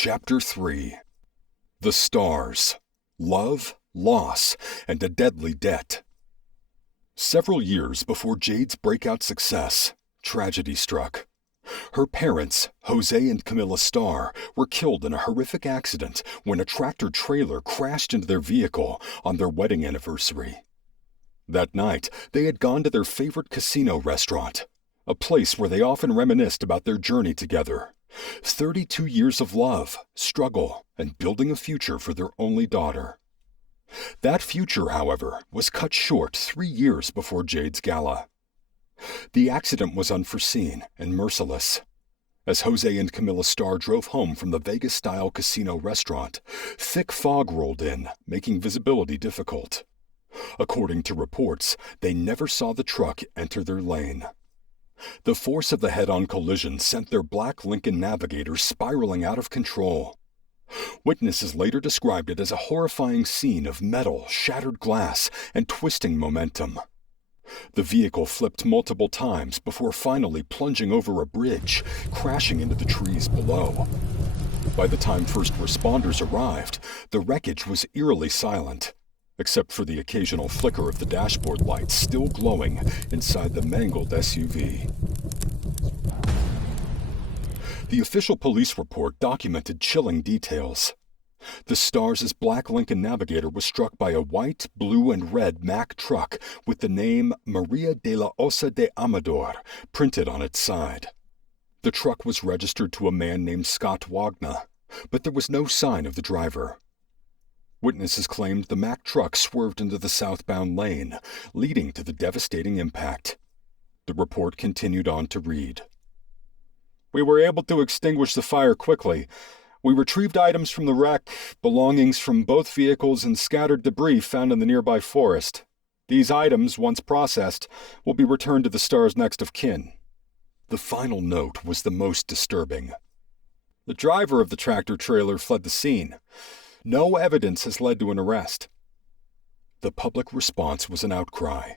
Chapter 3. The STARRS. Love, Loss, and a Deadly Debt. Several years before Jade's breakout success, tragedy struck. Her parents, Jose and Camilla Starr, were killed in a horrific accident when a tractor-trailer crashed into their vehicle on their wedding anniversary. That night, they had gone to their favorite casino restaurant, a place where they often reminisced about their journey together. 32 years of love, struggle, and building a future for their only daughter. That future, however, was cut short 3 years before Jade's gala. The accident was unforeseen and merciless. As Jose and Camilla Starr drove home from the Vegas-style casino restaurant, thick fog rolled in, making visibility difficult. According to reports, they never saw the truck enter their lane. The force of the head-on collision sent their black Lincoln Navigator spiraling out of control. Witnesses later described it as a horrifying scene of metal, shattered glass, and twisting momentum. The vehicle flipped multiple times before finally plunging over a bridge, crashing into the trees below. By the time first responders arrived, the wreckage was eerily silent, except for the occasional flicker of the dashboard lights still glowing inside the mangled SUV. The official police report documented chilling details. The STARRS' black Lincoln Navigator was struck by a white, blue, and red Mack truck with the name Maria de la Osa de Amador printed on its side. The truck was registered to a man named Scott Wogner, but there was no sign of the driver. Witnesses claimed the Mack truck swerved into the southbound lane, leading to the devastating impact. The report continued on to read, "We were able to extinguish the fire quickly. We retrieved items from the wreck, belongings from both vehicles, and scattered debris found in the nearby forest. These items, once processed, will be returned to the STARRS' next of kin." The final note was the most disturbing. "The driver of the tractor-trailer fled the scene. No evidence has led to an arrest." The public response was an outcry.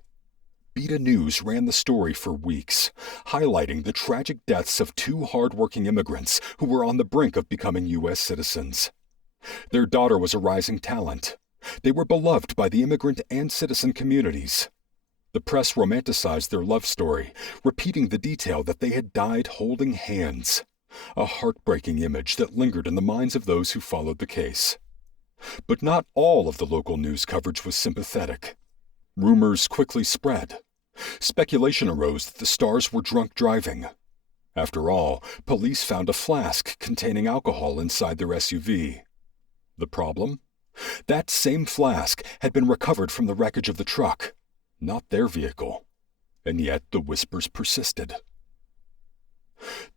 BITA News ran the story for weeks, highlighting the tragic deaths of 2 hard-working immigrants who were on the brink of becoming U.S. citizens. Their daughter was a rising talent. They were beloved by the immigrant and citizen communities. The press romanticized their love story, repeating the detail that they had died holding hands, a heartbreaking image that lingered in the minds of those who followed the case. But not all of the local news coverage was sympathetic. Rumors quickly spread. Speculation arose that the STARRS were drunk driving. After all, police found a flask containing alcohol inside their SUV. The problem? That same flask had been recovered from the wreckage of the truck, not their vehicle. And yet the whispers persisted.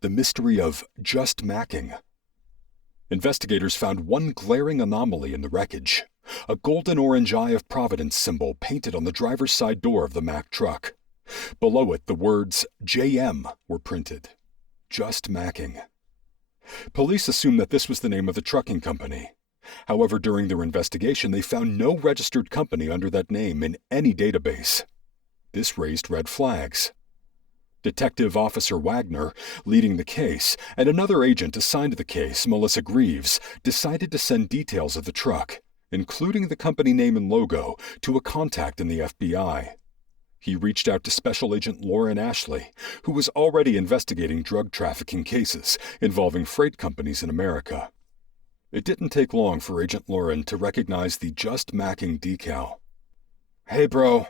The mystery of just macking. Investigators found one glaring anomaly in the wreckage, a golden-orange Eye of Providence symbol painted on the driver's side door of the Mack truck. Below it, the words JM were printed. Just macking. Police assumed that this was the name of the trucking company. However, during their investigation, they found no registered company under that name in any database. This raised red flags. Detective Officer Wogner, leading the case, and another agent assigned to the case, Melissa Greaves, decided to send details of the truck, including the company name and logo, to a contact in the FBI. He reached out to Special Agent Luren Ashley, who was already investigating drug trafficking cases involving freight companies in America. It didn't take long for Agent Luren to recognize the Just Macking decal. "Hey, bro,"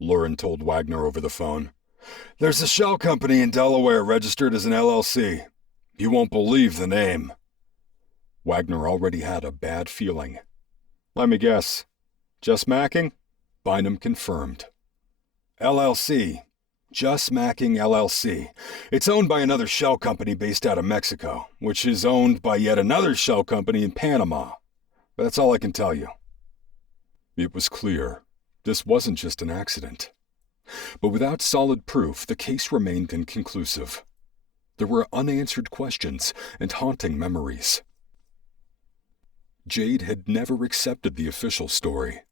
Luren told Wogner over the phone. "There's a shell company in Delaware registered as an LLC. You won't believe the name." Wogner already had a bad feeling. "Let me guess. Just Macking?" Bynum confirmed. "LLC. Just Macking LLC. It's owned by another shell company based out of Mexico, which is owned by yet another shell company in Panama. That's all I can tell you." It was clear. This wasn't just an accident. But without solid proof, the case remained inconclusive. There were unanswered questions and haunting memories. Jade had never accepted the official story.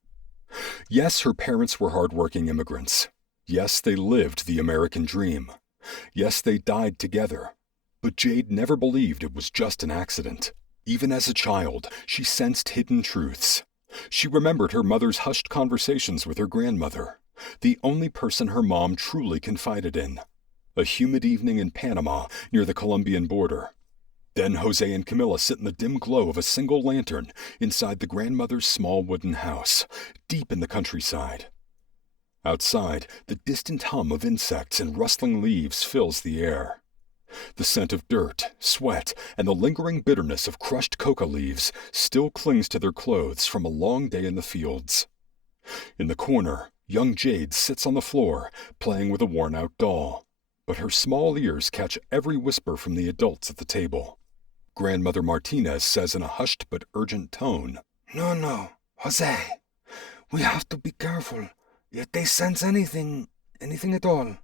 Yes, her parents were hardworking immigrants. Yes, they lived the American dream. Yes, they died together. But Jade never believed it was just an accident. Even as a child, she sensed hidden truths. She remembered her mother's hushed conversations with her grandmother, the only person her mom truly confided in. A humid evening in Panama near the Colombian border. Then Jose and Camilla sit in the dim glow of a single lantern inside the grandmother's small wooden house, deep in the countryside. Outside, the distant hum of insects and rustling leaves fills the air. The scent of dirt, sweat, and the lingering bitterness of crushed coca leaves still clings to their clothes from a long day in the fields. In the corner, young Jade sits on the floor, playing with a worn-out doll, but her small ears catch every whisper from the adults at the table. Grandmother Martinez says in a hushed but urgent tone, No, Jose. We have to be careful. If they sense anything at all.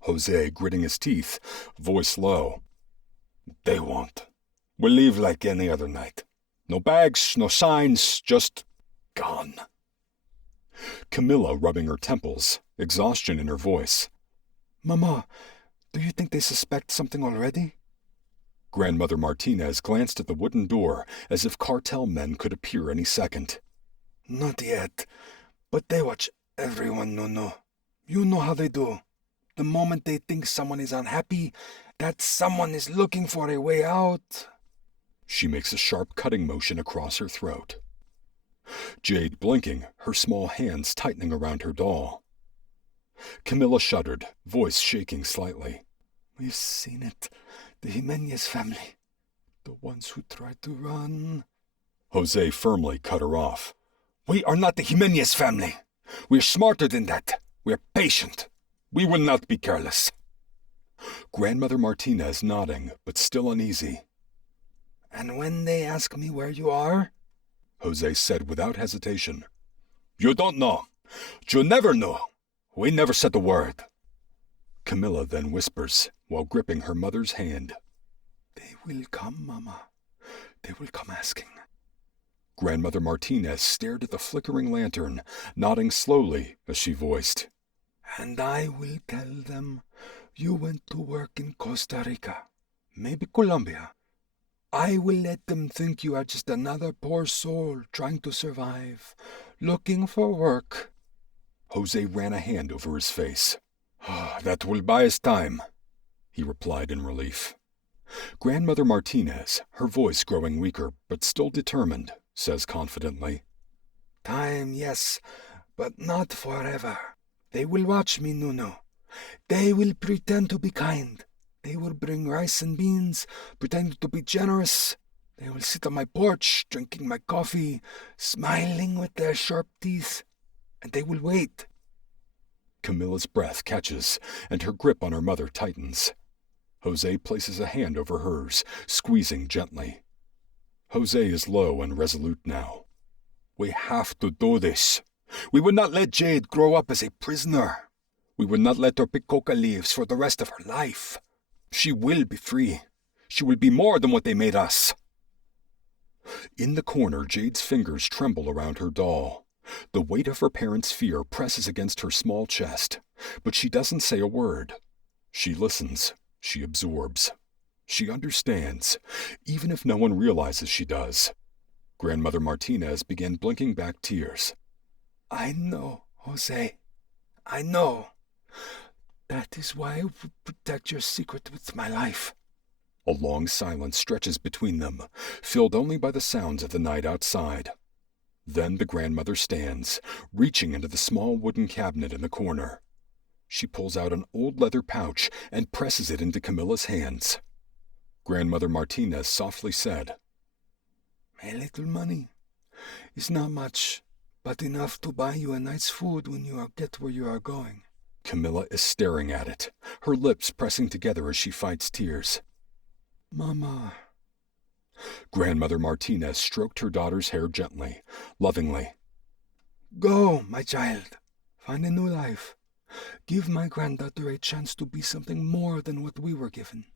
Jose, gritting his teeth, voice low. They won't. We'll leave like any other night. No bags, no signs, just gone. Camilla rubbing her temples, exhaustion in her voice. Mama, do you think they suspect something already? Grandmother Martinez glanced at the wooden door as if cartel men could appear any second. Not yet, but they watch everyone, Nunu. You know how they do. The moment they think someone is unhappy, that someone is looking for a way out. She makes a sharp cutting motion across her throat. Jade blinking, her small hands tightening around her doll. Camilla shuddered, voice shaking slightly. We've seen it. The Jimenez family. The ones who tried to run. Jose firmly cut her off. We are not the Jimenez family. We're smarter than that. We're patient. We will not be careless. Grandmother Martinez nodding, but still uneasy. And when they ask me where you are? Jose said without hesitation. You don't know. You never know. We never said a word. Camilla then whispers, while gripping her mother's hand. They will come, Mama. They will come asking. Grandmother Martinez stared at the flickering lantern, nodding slowly as she voiced. And I will tell them you went to work in Costa Rica, maybe Colombia. I will let them think you are just another poor soul trying to survive, looking for work. Jose ran a hand over his face. That will buy us time, he replied in relief. Grandmother Martinez, her voice growing weaker but still determined, says confidently. Time, yes, but not forever. They will watch me, Nunu. They will pretend to be kind. They will bring rice and beans, pretend to be generous. They will sit on my porch, drinking my coffee, smiling with their sharp teeth. And they will wait. Camilla's breath catches, and her grip on her mother tightens. Jose places a hand over hers, squeezing gently. Jose is low and resolute now. We have to do this. We would not let Jade grow up as a prisoner. We would not let her pick coca leaves for the rest of her life. She will be free. She will be more than what they made us. In the corner, Jade's fingers tremble around her doll. The weight of her parents' fear presses against her small chest, but she doesn't say a word. She listens. She absorbs. She understands, even if no one realizes she does. Grandmother Martinez began blinking back tears. I know, Jose. I know. That is why I would protect your secret with my life. A long silence stretches between them, filled only by the sounds of the night outside. Then the grandmother stands, reaching into the small wooden cabinet in the corner. She pulls out an old leather pouch and presses it into Camilla's hands. Grandmother Martinez softly said, "My little money is not much, but enough to buy you a night's food when you get where you are going." Camilla is staring at it, her lips pressing together as she fights tears. "Mama." Grandmother Martinez stroked her daughter's hair gently, lovingly. "Go, my child. Find a new life. Give my granddaughter a chance to be something more than what we were given."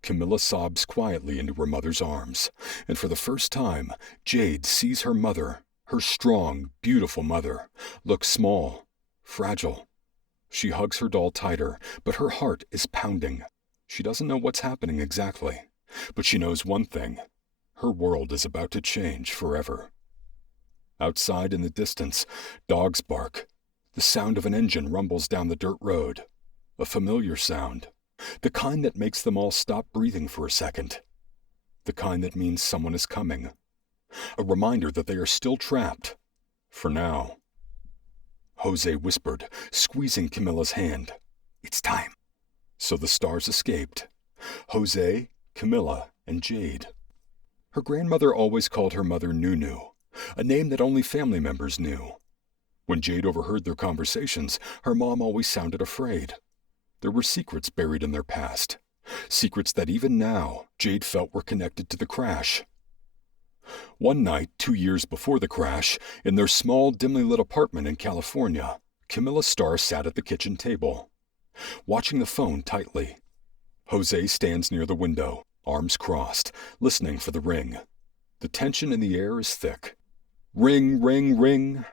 Camilla sobs quietly into her mother's arms, and for the first time, Jade sees her mother, her strong, beautiful mother, look small, fragile. She hugs her doll tighter, but her heart is pounding. She doesn't know what's happening exactly, but she knows one thing. Her world is about to change forever. Outside in the distance, dogs bark. The sound of an engine rumbles down the dirt road. A familiar sound. The kind that makes them all stop breathing for a second. The kind that means someone is coming. A reminder that they are still trapped. For now. Jose whispered, squeezing Camilla's hand. "It's time." So the STARRS escaped. Jose, Camilla, and Jade. Her grandmother always called her mother Nunu, a name that only family members knew. When Jade overheard their conversations, her mom always sounded afraid. There were secrets buried in their past. Secrets that even now, Jade felt were connected to the crash. One night, 2 years before the crash, in their small, dimly lit apartment in California, Camilla Starr sat at the kitchen table, watching the phone tightly. Jose stands near the window, arms crossed, listening for the ring. The tension in the air is thick. Ring, ring, ring.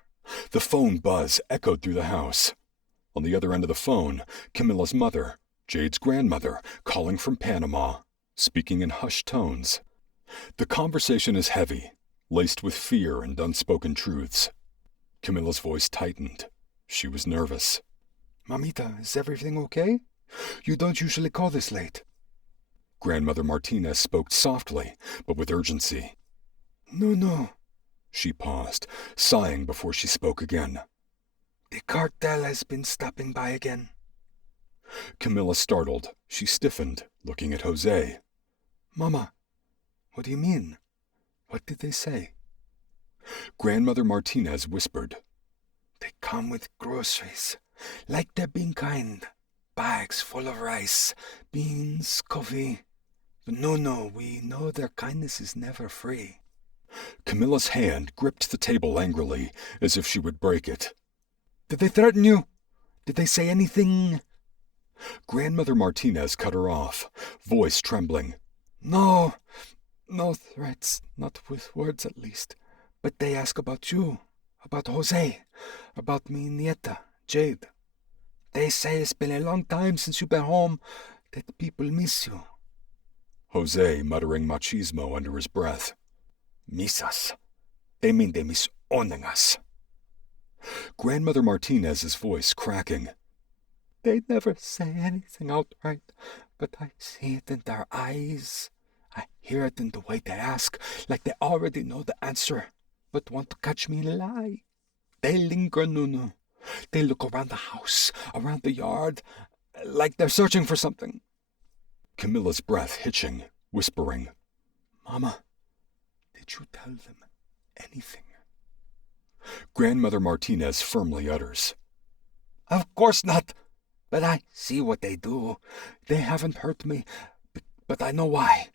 The phone buzz echoed through the house. On the other end of the phone, Camilla's mother, Jade's grandmother, calling from Panama, speaking in hushed tones. The conversation is heavy, laced with fear and unspoken truths. Camilla's voice tightened. She was nervous. "Mamita, is everything okay? You don't usually call this late." Grandmother Martinez spoke softly, but with urgency. "No." She paused, sighing before she spoke again. "The cartel has been stopping by again." Camilla startled. She stiffened, looking at Jose. "Mama, what do you mean? What did they say?" Grandmother Martinez whispered. "They come with groceries, like they're being kind. Bags full of rice, beans, coffee. But no, we know their kindness is never free." Camilla's hand gripped the table angrily, as if she would break it. "Did they threaten you? Did they say anything?" Grandmother Martinez cut her off, voice trembling. No threats, not with words at least. But they ask about you, about Jose, about mi nieta, Jade. They say it's been a long time since you've been home, that people miss you." Jose muttering machismo under his breath. "Miss us? They mean they miss owning us." Grandmother Martinez's voice cracking. "They never say anything outright, but I see it in their eyes. I hear it in the way they ask, like they already know the answer, but want to catch me in a lie. They linger, Nunu. They look around the house, around the yard, like they're searching for something." Camilla's breath hitching, whispering. "Mama, did you tell them anything?" Grandmother Martinez firmly utters. "Of course not. But I see what they do. They haven't hurt me, but I know why.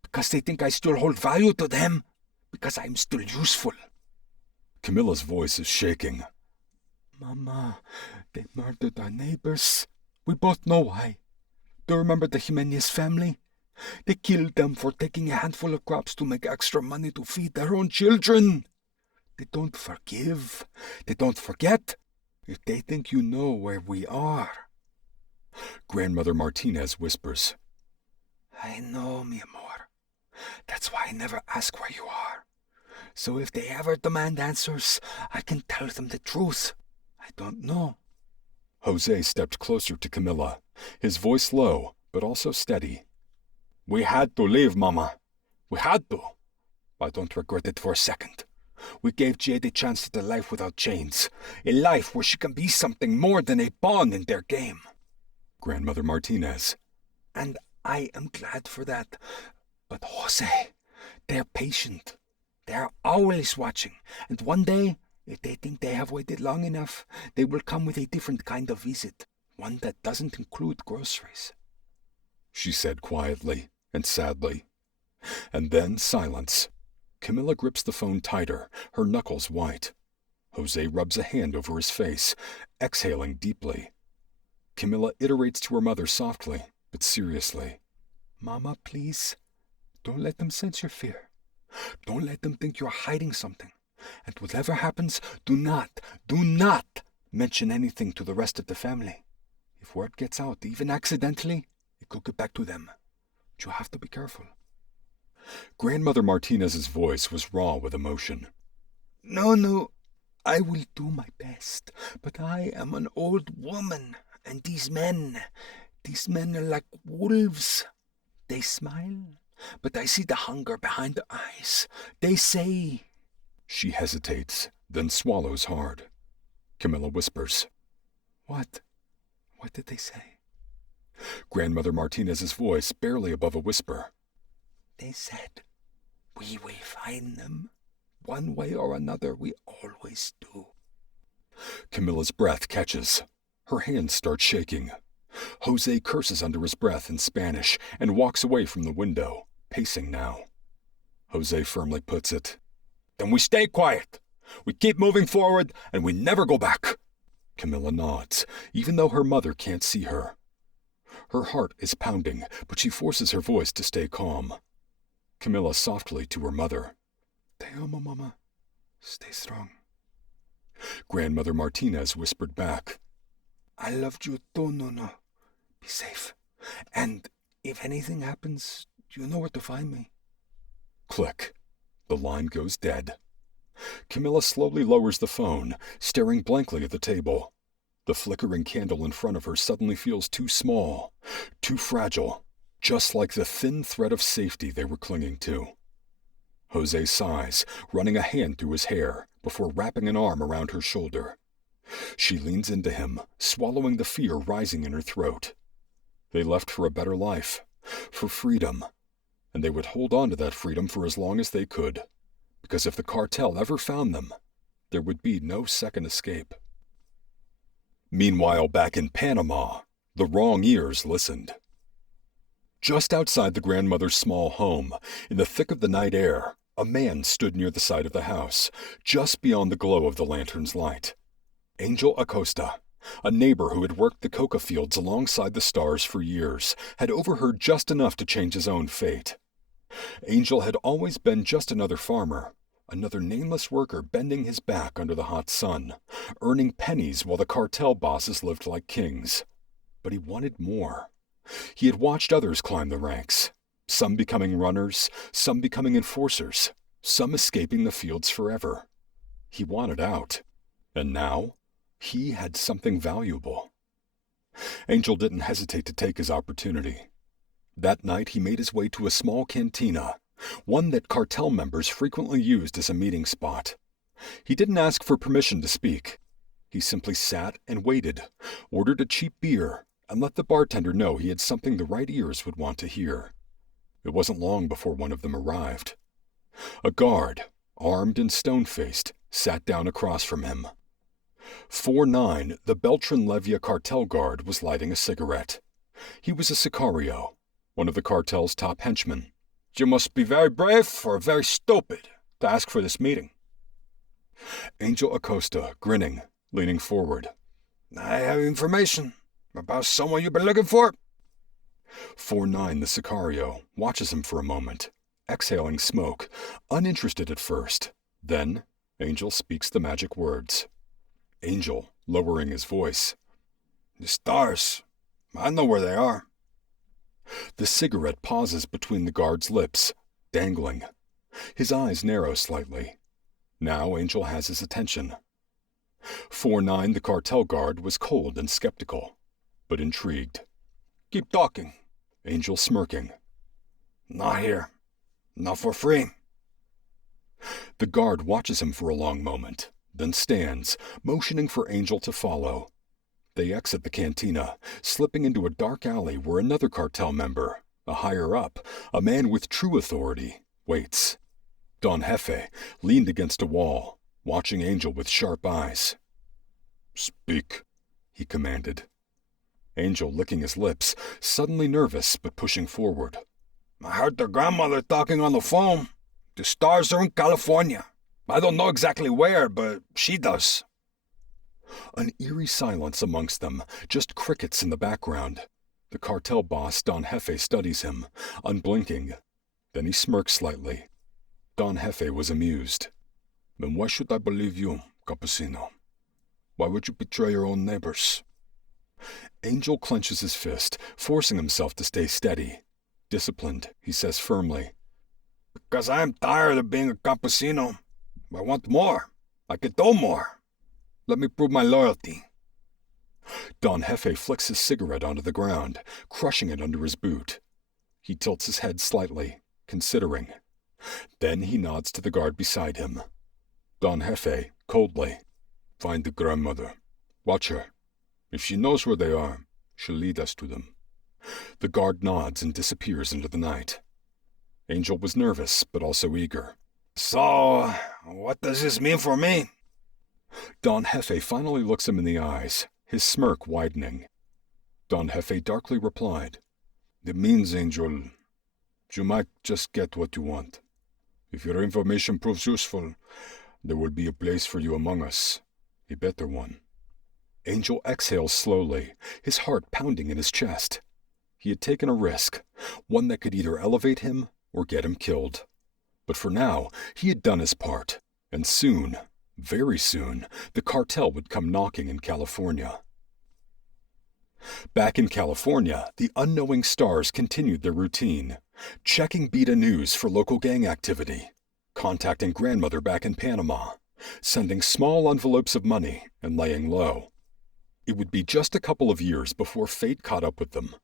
Because they think I still hold value to them. Because I'm still useful." Camilla's voice is shaking. "Mama, they murdered our neighbors. We both know why. Do you remember the Jimenez family? They killed them for taking a handful of crops to make extra money to feed their own children. They don't forgive. They don't forget. If they think you know where we are." Grandmother Martinez whispers. "I know, mi amor. That's why I never ask where you are. So if they ever demand answers, I can tell them the truth. I don't know." Jose stepped closer to Camilla, his voice low, but also steady. "We had to leave, Mama. We had to. I don't regret it for a second. We gave Jade a chance at a life without chains, a life where she can be something more than a pawn in their game." Grandmother Martinez. "And I am glad for that. But Jose, they're patient. They're always watching, and one day, if they think they have waited long enough, they will come with a different kind of visit, one that doesn't include groceries," she said quietly and sadly. And then silence. Camilla grips the phone tighter, her knuckles white. Jose rubs a hand over his face, exhaling deeply. Camilla iterates to her mother softly, but seriously. "Mama, please, don't let them sense your fear. Don't let them think you're hiding something. And whatever happens, do not mention anything to the rest of the family. If word gets out, even accidentally, it could get back to them. You have to be careful." Grandmother Martinez's voice was raw with emotion. No, I will do my best, but I am an old woman, and these men are like wolves. They smile, but I see the hunger behind the eyes. They say... She hesitates, then swallows hard. Camilla whispers. What? What did they say? Grandmother Martinez's voice barely above a whisper. They said, we will find them. One way or another, we always do. Camilla's breath catches. Her hands start shaking. Jose curses under his breath in Spanish and walks away from the window, pacing now. Jose firmly puts it. Then we stay quiet. We keep moving forward and we never go back. Camilla nods, even though her mother can't see her. Her heart is pounding, but she forces her voice to stay calm. Camilla softly to her mother. Te amo, Mama. Stay strong. Grandmother Martinez whispered back. I loved you too, Nuno. Be safe. And if anything happens, you know where to find me. Click. The line goes dead. Camilla slowly lowers the phone, staring blankly at the table. The flickering candle in front of her suddenly feels too small, too fragile, just like the thin thread of safety they were clinging to. Jose sighs, running a hand through his hair before wrapping an arm around her shoulder. She leans into him, swallowing the fear rising in her throat. They left for a better life, for freedom, and they would hold on to that freedom for as long as they could, because if the cartel ever found them, there would be no second escape. Meanwhile, back in Panama, the wrong ears listened. Just outside the grandmother's small home, in the thick of the night air, a man stood near the side of the house, just beyond the glow of the lantern's light. Angel Acosta, a neighbor who had worked the coca fields alongside the STARRS for years, had overheard just enough to change his own fate. Angel had always been just another farmer, another nameless worker bending his back under the hot sun, earning pennies while the cartel bosses lived like kings. But he wanted more. He had watched others climb the ranks, some becoming runners, some becoming enforcers, some escaping the fields forever. He wanted out, and now he had something valuable. Angel didn't hesitate to take his opportunity. That night he made his way to a small cantina, one that cartel members frequently used as a meeting spot. He didn't ask for permission to speak. He simply sat and waited, ordered a cheap beer, and let the bartender know he had something the right ears would want to hear. It wasn't long before one of them arrived. A guard, armed and stone-faced, sat down across from him. 4-9, the Beltran-Levia cartel guard, was lighting a cigarette. He was a sicario, one of the cartel's top henchmen. You must be very brave or very stupid to ask for this meeting. Angel Acosta, grinning, leaning forward. I have information about someone you've been looking for. 4-9, the sicario, watches him for a moment, exhaling smoke, uninterested at first. Then, Angel speaks the magic words. Angel, lowering his voice. The STARRS. I know where they are. The cigarette pauses between the guard's lips, dangling. His eyes narrow slightly. Now Angel has his attention. 4-9, the cartel guard, was cold and skeptical, but intrigued. Keep talking. Angel smirking. Not here. Not for free. The guard watches him for a long moment, then stands, motioning for Angel to follow. They exit the cantina, slipping into a dark alley where another cartel member, a higher-up, a man with true authority, waits. Don Jefe leaned against a wall, watching Angel with sharp eyes. "Speak," he commanded. Angel, licking his lips, suddenly nervous but pushing forward. I heard their grandmother talking on the phone. The STARRS are in California. I don't know exactly where, but she does. An eerie silence amongst them, just crickets in the background. The cartel boss, Don Jefe, studies him, unblinking. Then he smirks slightly. Don Jefe was amused. Then why should I believe you, Campesino? Why would you betray your own neighbors? Angel clenches his fist, forcing himself to stay steady. Disciplined, he says firmly. Because I am tired of being a campesino. I want more. I can do more. Let me prove my loyalty. Don Jefe flicks his cigarette onto the ground, crushing it under his boot. He tilts his head slightly, considering. Then he nods to the guard beside him. Don Jefe, coldly. Find the grandmother. Watch her. If she knows where they are, she'll lead us to them. The guard nods and disappears into the night. Angel was nervous, but also eager. So, what does this mean for me? Don Jefe finally looks him in the eyes, his smirk widening. Don Jefe darkly replied, It means, Angel, you might just get what you want. If your information proves useful, there will be a place for you among us, a better one. Angel exhales slowly, his heart pounding in his chest. He had taken a risk, one that could either elevate him or get him killed. But for now, he had done his part, and soon, very soon, the cartel would come knocking in California. Back in California, the unknowing STARRS continued their routine, checking BITA news for local gang activity, contacting Grandmother back in Panama, sending small envelopes of money and laying low. It would be just a couple of years before fate caught up with them.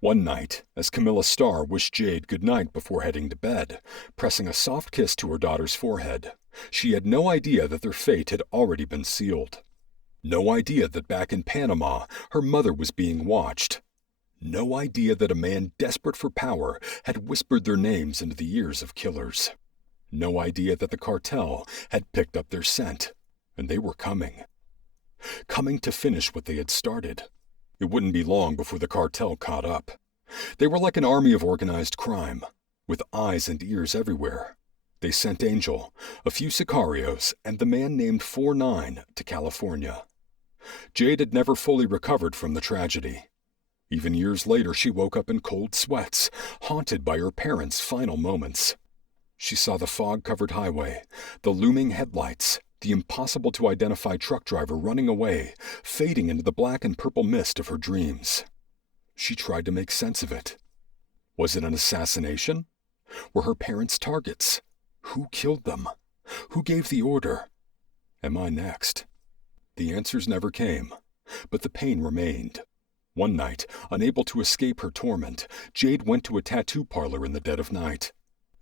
One night, as Camilla Starr wished Jade good night before heading to bed, pressing a soft kiss to her daughter's forehead, she had no idea that their fate had already been sealed. No idea that back in Panama, her mother was being watched. No idea that a man desperate for power had whispered their names into the ears of killers. No idea that the cartel had picked up their scent, and they were coming. Coming to finish what they had started. It wouldn't be long before the cartel caught up. They were like an army of organized crime, with eyes and ears everywhere. They sent Angel, a few sicarios, and the man named 4-9 to California. Jade had never fully recovered from the tragedy. Even years later, she woke up in cold sweats, haunted by her parents' final moments. She saw the fog-covered highway, the looming headlights, the impossible-to-identify truck driver running away, fading into the black and purple mist of her dreams. She tried to make sense of it. Was it an assassination? Were her parents targets? Who killed them? Who gave the order? Am I next? The answers never came, but the pain remained. One night, unable to escape her torment, Jade went to a tattoo parlor in the dead of night.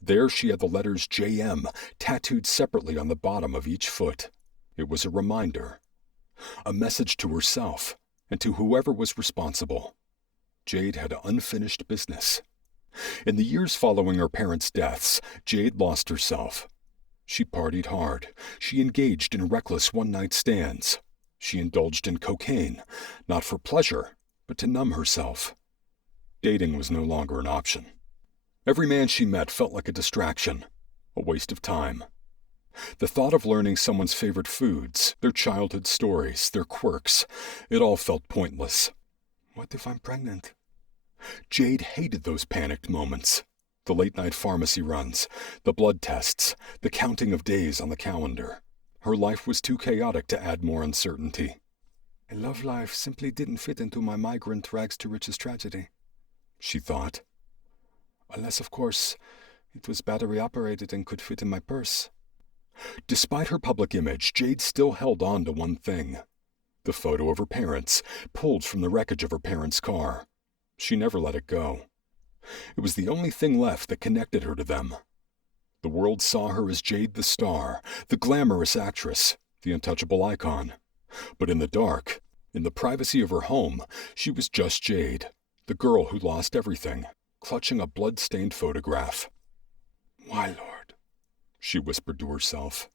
There she had the letters JM tattooed separately on the bottom of each foot. It was a reminder. A message to herself and to whoever was responsible. Jade had unfinished business. In the years following her parents' deaths, Jade lost herself. She partied hard. She engaged in reckless one-night stands. She indulged in cocaine, not for pleasure, but to numb herself. Dating was no longer an option. Every man she met felt like a distraction, a waste of time. The thought of learning someone's favorite foods, their childhood stories, their quirks, it all felt pointless. What if I'm pregnant? Jade hated those panicked moments. The late-night pharmacy runs, the blood tests, the counting of days on the calendar. Her life was too chaotic to add more uncertainty. A love life simply didn't fit into my migrant rags-to-riches tragedy, she thought. Unless, of course, it was battery-operated and could fit in my purse. Despite her public image, Jade still held on to one thing. The photo of her parents, pulled from the wreckage of her parents' car. She never let it go. It was the only thing left that connected her to them. The world saw her as Jade the Star, the glamorous actress, the untouchable icon. But in the dark, in the privacy of her home, she was just Jade, the girl who lost everything, clutching a blood-stained photograph. Why, Lord? She whispered to herself.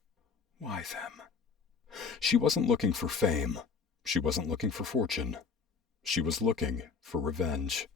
Why them? She wasn't looking for fame. She wasn't looking for fortune. She was looking for revenge.